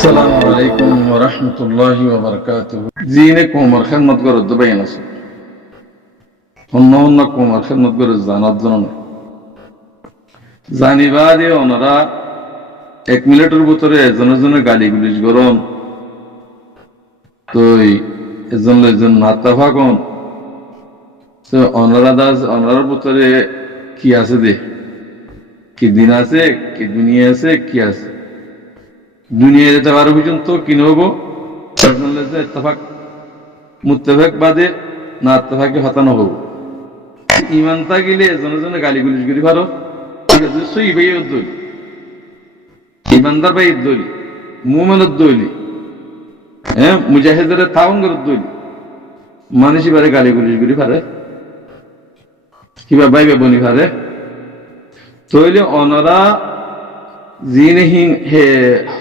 السلام عليكم ورحمة الله وبركاته. زينكم ورحمة الله وبركاته. অন্যকম খেদমত করে জানার জন্য জানিবাদে ওনারা 1 মিনিটের ভিতরে এজনের গালি গুলিশ গরম তো এজন নাতা ভাগন তো ওনারার ভিতরে কি আছে দে কি দিন আছে কি দুনিয়া আছে কি আছে দুনিয়া যেতে পারো পর্যন্ত কি নেবো ইত্তেফাক মুত্তেফাক বাদে না ইত্তেফাকে হতানো হবো ইমান থাকিলে এজনে গালি গুলিশ করি পারো সই ভাই দলি ইমানদার ভাই দলি মুমেনের দলি হ্যাঁ মুজাহিদের তাওঙ্গের দলি মানুষ এবারে গালি গুলিশ করি পারে কিবা ভাই বনি পারে তইলে অনারা জিনহীন হে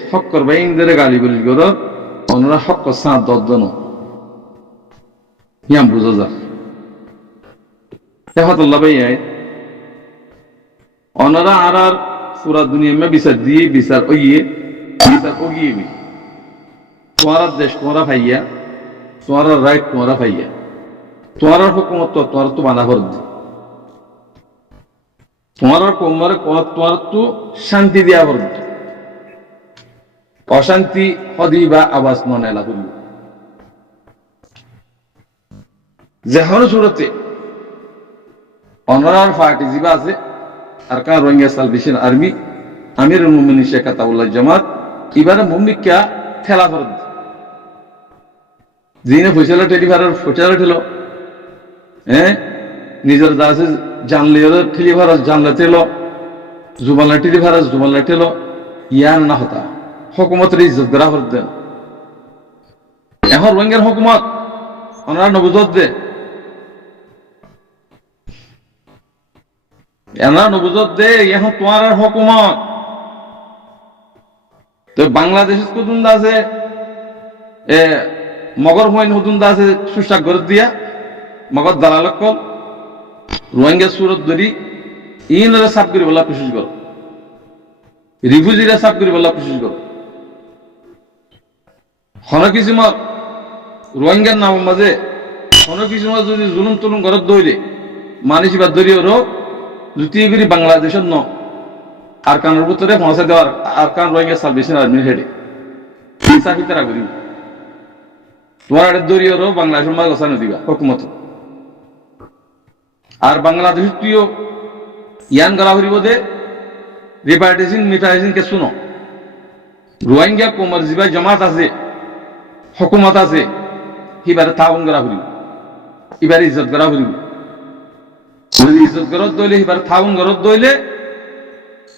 হক্কর বাইনদের গালি গুলিশ করো অনারা হক্ক সাঁত দদ্দন ইয়াম বুঝা যা হেফাতুল্লাহ ভাই অনারা আর পুরা দুনিয়া মে বিচার দিয়ে বিচার ওগিয়ে তোমার দেশ তোমারা ভাইয়া তোমার রাইট তোমারা ভাইয়া তোমার হুকুমত তোমার তো বানা ভর দি তোমার কোমরে তোমার তো শান্তি দিয়া ভর দি অশান্তি হদি বা আওয়াজ নন এলা করি যেহন সুরতে অনারার পার্টি জিবা আছে আর কার রোহিঙ্গা সালভেশন আর্মি আমিরুল মুমিনিন শেখ আতাউল্লাহ জামাত এবারে মুমিকা ঠেলা করে জিনে ফয়সালা টেলিভারের ফয়সালা ঠেলো হ্যাঁ নিজের দাসে জানলে টেলিভার জানলে ঠেলো জুবালা টেলিভার জুবালা ঠেলো ইয়ার না হতা হুকুমতের ইজ্জত করা করে দেন এখন রোহিঙ্গার হুকুমত ওনারা নবুজত দে এনা নবুজত দে এখন তোমার হুকুমত তো বাংলাদেশ কুতুন আছে মগর হুয়াইন হুতুন আছে সুশাক করে দিয়া মগর দালালক কল রোহিঙ্গা সুরত ধরি ইনরা সাফ করে বলা কোশিশ কর রিফিউজিরা সাফ করে বলা কোশিশ কর হন কিসিমত রোহিঙ্গার নাম মাঝে হন কিসিমত যদি জুলুম তুলুম ঘরত দইলে মানুষ বা দরিও রোগ জুতি করি বাংলাদেশের ন আর কানের ভিতরে পৌঁছে দেওয়ার আর কান রোহিঙ্গা সালভেশন আর্মির হেডে সাফিতারা করি তোমার দরিও রোগ বাংলাদেশের মাঝে গোসানো দিবা হুকুমত আর বাংলাদেশ তুইও ইয়ান গলা হরিব দে রিপার্টিশন মিটাইশন কে শুনো রোহিঙ্গা কোমর জিবা জমাত আছে হুকুমত আছে এবারে তাউন করা হরিব এবারে ইজ্জত করা হরিব যদি ইজ্জত গরত দইলে এবার থাউন গরত দইলে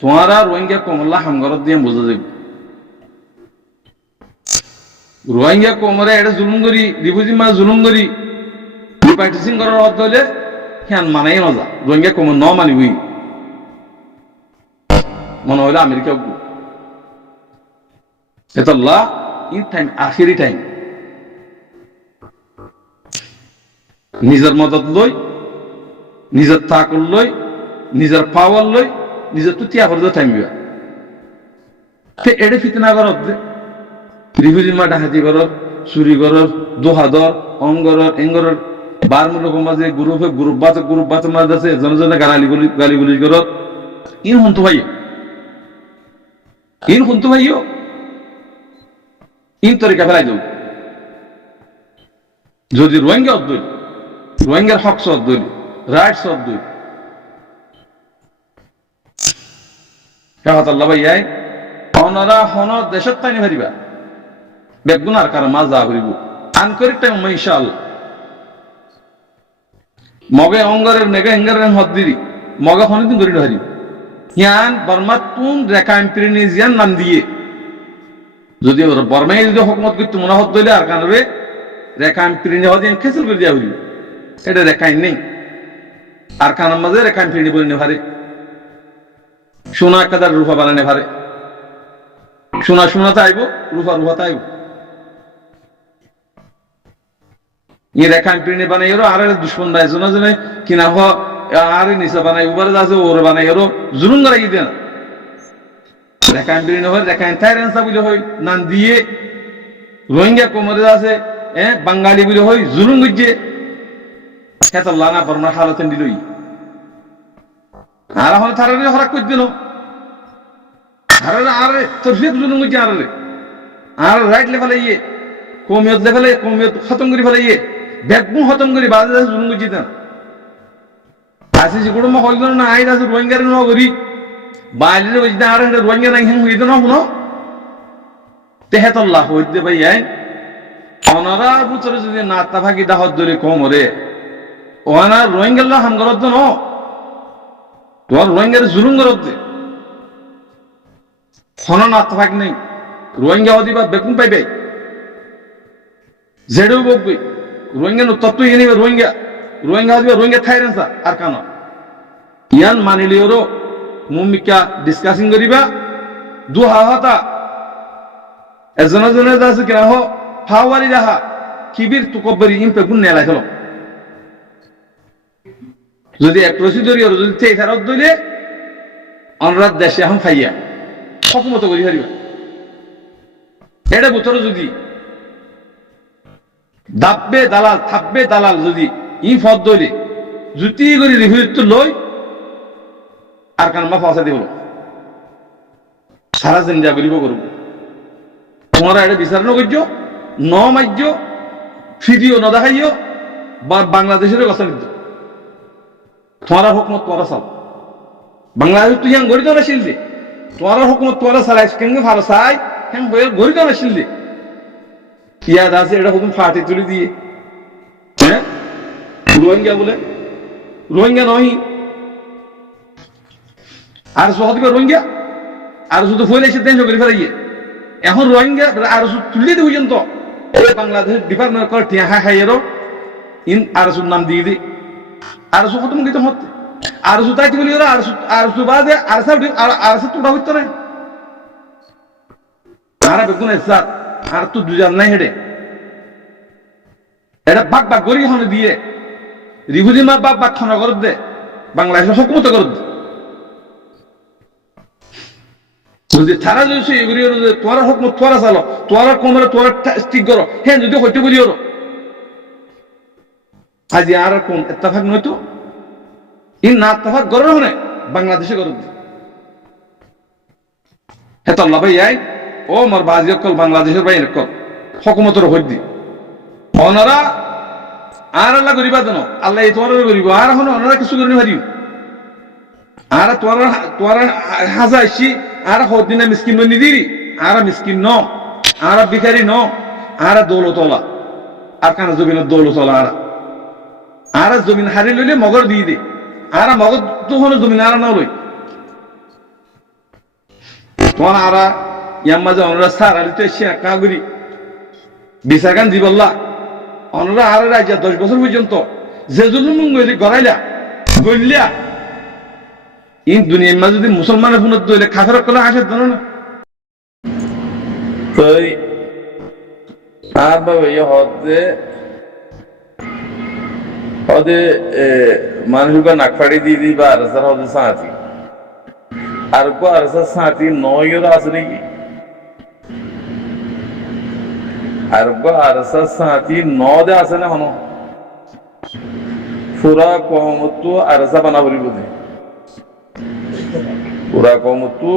তোমারা রোহিঙ্গা কোমল্লা হাম গরত দিয়ে বোঝা যাবে রোহিঙ্গা কোমরে এটা জুলুম করি রিফিউজি মা জুলুম করি রিপার্টিশন করার অর্থ হইলে হ্যাঁ মানাই মজা রোহিঙ্গা কোমর ন মানিবই মনে হইলে আমেরিকা এতল্লা ইন টাইম আখিরি টাইম নিজের মদত লই নিজের তাকল লই নিজের পাওয়ার লই নিজের তো তিয়া করে থাকবে এডে ফিতনা করত রিফিউজি মা ডাহাতি করত চুরি করত দোহাদর অঙ্গরর এঙ্গরর বার মূলক মাঝে গ্রুপ বাত মাঝে আছে জনে গালি গুলি করত ইন হন্তু ভাইও ইন তরিকা ফেলাই দেব যদি রোহিঙ্গা অদ্দইল রোহিঙ্গার হক অদ্দইল রাইটস অফ দুই হেফাতুল্লাহ ভাইয়াই ওনারা হন দেশত তাইনি ভারিবা বেগুনার কার মাজা হরিব আনকরিক টাইম ইনশাআল্লাহ মগে অঙ্গরের নেগে এঙ্গরের হদ্দিরি মগে হনিদিন ধরি হারি ইয়ান বর্মাতুন রেখা এমপ্রিনিজিয়ান নাম দিয়ে যদি বর্মাই যদি হুকুমত করতে মনে হত দইলে আর কানরে রেখা এমপ্রিনি হদিন খেসল করে দিয়া হরিব এটা রেখাই নেই আর কানের মাঝে রেখা ফিরি বলে নেভারে সোনা কাদার রূপা বানানে ভারে সোনাতে আইব রূপাতে আইব ই রেখা ফিরি বানাই আর দুশ্মন নাই জনে কিনা আর নিচে বানাই উবারে আছে ওরে বানাই জুলুম করাই দেয় না রেখান বিলীন হয় রেখান থাইরেন্সা বলে হয় নান দিয়ে রোহিঙ্গা কোমরে আছে বাঙালি বলে হয় জুলুম গুজে হেতাল্লাহ না বর্মার হালতেন দিলই আর এখন থারারে হরাক করে দিল আরে তোর ফির জুলুম গুজে আর রাইট লেভেলে কমিয়ত লেভেলে কমিয়ত খতম করে ফেলাইয়ে বেগমু খতম করে বাজে জুলুম গুজে দেন আসি যেগুলো হইল না আইন আছে রোহিঙ্গার নগরী বাইরে বুঝতে আর রোহিঙ্গা নাই হইতে না কোনো তেহেতল্লাহ হইতে ভাই অনারা বুতরে যদি নাতা ভাগি দাহত ধরে কমরে ওনা রোহিঙ্গাল্লাহ হাম করত ন তোমার রোহিঙ্গার জুলুম করত খন নাতা ভাগ নেই রোহিঙ্গা হদি বা বেকুম পাইবে জেডও বকবি রোহিঙ্গা তত্ত্ব ইয়ে নিবে রোহিঙ্গা রোহিঙ্গা হদি রোহিঙ্গা থাইরেন্সা আর কানো ইয়ান মানিলিওরো মুমিকা ডিসকাসিং করিবা দু হাহাতা এজনে জনে আছে কিনা হো ফাওয়ারি রাহা কিবির তুকব্বরি ইমপে গুণ নেলা চলো যদি এক প্রসিডিওরি যদি তে ফেরত দইলে অনরাত দেশে এখন খাইয়া সকমত করি হারিবা এটা বুতর যদি দাব্বে দালাল থাকবে দালাল যদি ই ফদ দইলে জুতি করে রিভিউত লই আর কান মা ফাঁসা দিব সারা জিন্দা বলিব করব তোমরা এটা বিচার না করছো ন মাইজ ভিডিও না দেখাইও বা বাংলাদেশের কথা নিত তোমার হুকমত তোরা চাল বাংলাদেশ তুই হ্যাঁ গড়িত না শিলদে তোমার হুকমত তোরা চালাই কেন ভালো চাই হ্যাঁ গড়িত না শিলদে ইয়াদ আছে এটা হুকুম ফাটি তুলে দিয়ে হ্যাঁ রোহিঙ্গা বলে রোহিঙ্গা নয় আর সহজ রোহিঙ্গা আর শুধু ফলে এসে দেন করে ফেলাইয়ে এখন রোহিঙ্গা আর তুলে দিয়ে পর্যন্ত বাংলাদেশ ডিপার্টমেন্ট করে টিয়া খাইয়েরও ইন আর নাম দিয়ে দি আর খতম কিন্তু হতে আর তাই বলি ওরা আর বাদে আর তোড়া হইতো না আর বেগুন এসার আর তো দুজন নাই হেডে এটা বাক বাক গড়ি হনে দিয়ে রিভুজি মা বাক বাক খানা করত দে বাংলাদেশের হকুমত করত দে যদি তারা যদি এগুলি তোরা হকুমত তোরা চালো তোরা কোমরে তোরা ঠিক করো হ্যাঁ যদি হইতে বলি ওর আজি আর কোন ইত্তেফাক নয়তো ইন না ইত্তেফাক গড় হনে বাংলাদেশে করত দে হে তো আল্লাহ ভাই আই ও মোর বাজি কল বাংলাদেশের ভাই কল হকুমতের হই দি ওনারা আর আল্লাহ করিবা দেন আল্লাহ এই তোমার করিব আর এখন ওনারা কিছু করি পারি আর তোরা হাজাইছি আর হদিনা মিসকিন বনি দিরি আর মিসকিন ন আর ভিখারি ন আর দৌলতলা আর কানা জমিনের দৌলতলা আর জমিন হারি লইলে মগর দিয়ে দে আর মগর তো হলো জমিন আর না লই তোমার আর ইয়ার মাঝে ওনারা সার আলিতে এসে কাগুরি বিচারগান দিবল্লা ওনারা আর রাজ্য 10 বছর পর্যন্ত যে জুলুম গড়াইলা গড়লিয়া ইন দুনিয়ার মাঝে যদি মুসলমানের ফুনত দইলে খাফের কলে আসে জানো না তো আর বাবা ইয়ে হদে মানুষকে নাকফাড়ি দিয়ে দিবা আর স্যার হদে সাঁতি আর কো আর স্যার সাঁতি নয়র আছে নাকি আর কো আর স্যার সাঁতি নদে আছে না হনো পুরা কমত আর সা বানা বলিব দে পুরা কমতো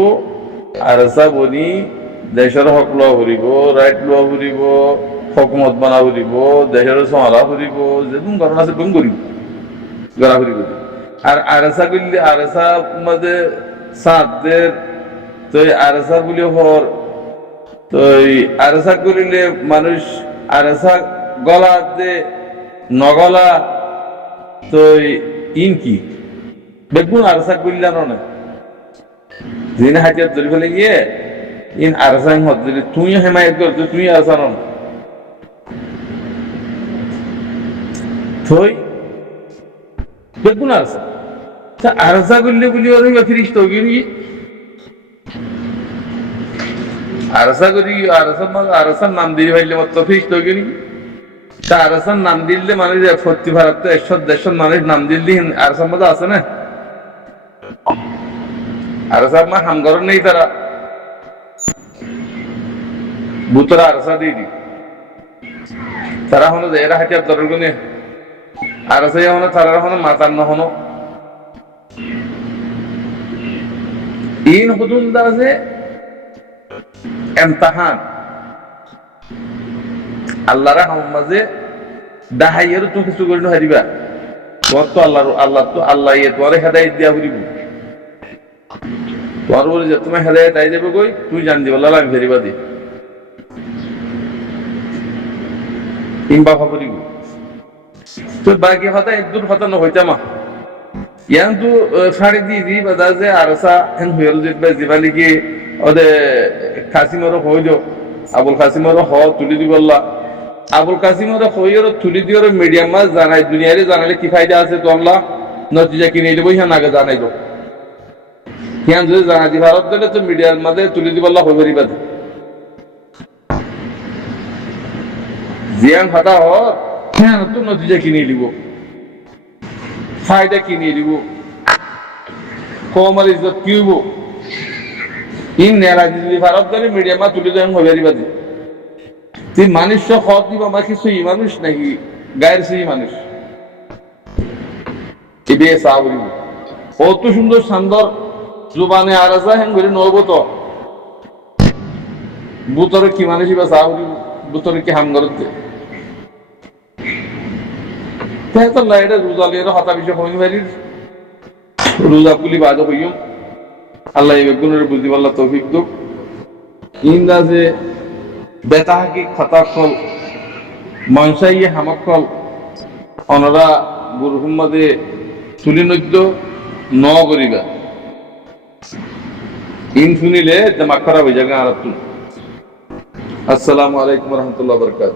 আরসা বনি দেশের হক লওয়া ফুরিব রাইট লওয়া ফুরিব হকুমত বানা ফুরিব দেশের চলা ফুরিব যেদিন ঘটনা আছে তুমি করিব গড়া ফুরিব আর আরসা করলে আরসা মাঝে সাঁতদের তো আরসা বলে হর তো আরসা করিলে মানুষ আরসা গলা দে নগলা তো ইন কি বেগুন আরসা করলে না দিন হাতিয়ার ধরে ফেলে গিয়ে ইন আরসাং হত যদি তুই হেমায়ত করতো তুই আরসা নন থই বেগুন আরসা তা আরসা করলে বলি ওর ফিরিস্ত গিয়ে আরসা করি আরসার নাম দিয়ে ভাইলে মত ফিরিস্ত গিয়ে তা আরসার নাম দিলে মানুষ 40 ভারত 100 মানুষ নাম দিলে আরসার মধ্যে আছে না আর সব মা হামগর নেই তারা বুতরা আরসা দিয়ে দি তারা হলো যে এরা হাতিয়ার দরের গুনে আরসা হলো তারা হলো মাতার ন হলো ইন হুদুন দাজে এমতাহান আল্লাহর মাঝে দাহাইয়ের তো কিছু করে হারিবা তোর তো আল্লাহ ইয়ে তোর হেদায়ত দিয়া বলিব তোর বলে যে তুমি হেদায়ত আই যাবে কই তুই জান দিব আল্লাহ আমি ফেরিবা দি কিংবা ভাবরিব তো বাকি হতা একদূর হতা ন হইতামা ইয়ান তো সাড়ে দি বাজাজে আরসা হেন হইল যে জিবালি কি ওদে কাসিমর হইল আবুল কাসিমর হ তুলি দিব আল্লাহ আবুল কাসিমর হইর তুলি দিওর মিডিয়াম মাস জানাই দুনিয়ারে জানালে কি ফায়দা আছে তো আল্লাহ নতিজা কিনে দেব ইহান আগে জানাই গো ইয়ান যদি জানা দি ভারত দিলে তো মিডিয়ার মাঝে তুলি দিব আল্লাহ হইবারি বাদে জিয়ান ফাটা হ হ্যাঁ তো নতিজা কিনে দিব ফায়দা কিনে দিব কমার ইজ্জত কি হইব ইন নেরা যদি ভারত দিলে মিডিয়াম মা তুলি দেন হইবারি বাদে তুই মানুষ খত দিব আমার কিছু মানুষ নাকি গায়ের সেই মানুষ এবে সাবরি কত সুন্দর সুন্দর জুবানে আরাজা হেন করে নব তো বুতরে কি মানুষ বা সাবরি বুতরে কি হাম করতে তাই তো লাইডা রোজালিয়ার হতা বিষয় হইন বাড়ির রোজা কুলি বাজ হইম আল্লাহ এই গুণের বুঝি আল্লাহ তৌফিক দুক ইন্দাজে বেতাহাকি খতাকল মনসাই হামাকল অনরা গুরুহুম্মাদে তুলি নদ্য ন করিবা ইন শুনিলে মাখরা হয়ে যাবে আর আসসালামু আলাইকুম রহমতুল্লাহ বরকাত